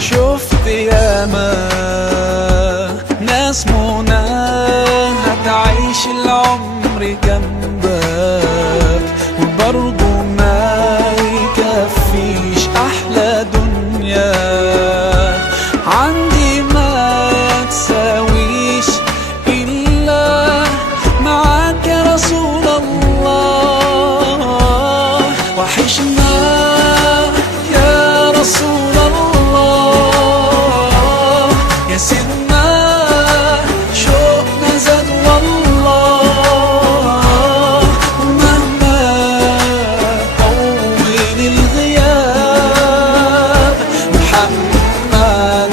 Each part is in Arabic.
شفت ياما ناس منى هتعيش العمر جنبك وبرضه ما يكفيش احلى دنيا عندي ما تساويش الا معاك يا رسول الله. وحشنا يا رسول الله يا سيدنا، شوقنا زاد والله. ومهما طول الغياب محمد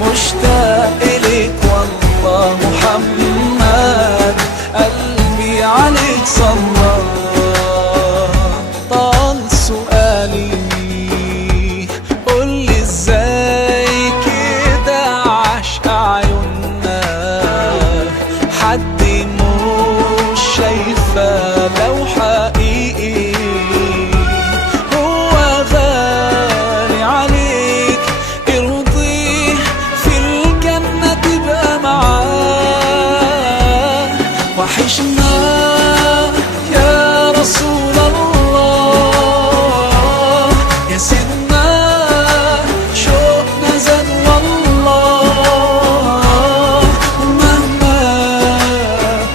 مشتاق إليك والله. محمد قلبي عليك صلى. طال سؤالي قولي ازاي كده عشق عيوننا حد مش شايفة لو حقيقي هو غالي عليك ارضيه في الجنة تبقى معاه. وحشنا يا رسول الله يا سيدنا، شوقنا زاد والله. ومهما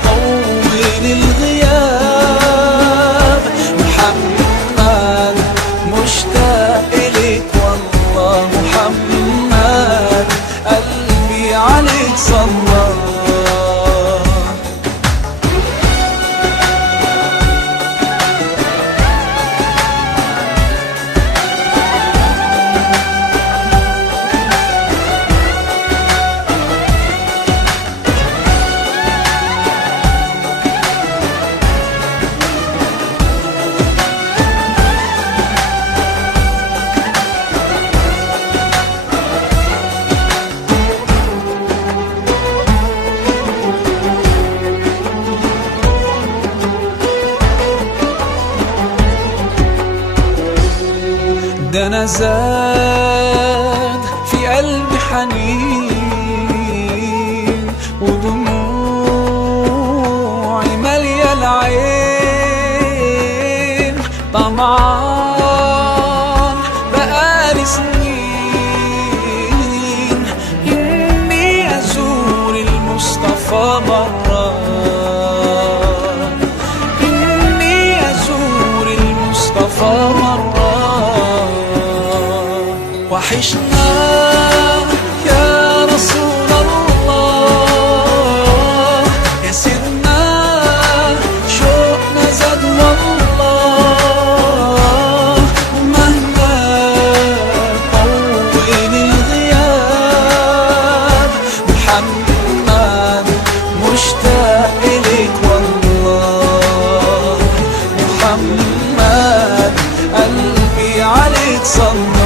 طول الغياب محمد مشتاق إليك والله. محمد قلبي عليك صلى. ده أنا زاد في قلبي حنين ودموعي مالية العين. طمعان بقالي سنين إني أزور المصطفى مرة، إني أزور المصطفى مرة. وحشنا يا رسول الله يا سيدنا، شوقنا زاد والله. ومهما طول الغياب محمد مشتاق إليك والله. محمد قلبي عليك صلى.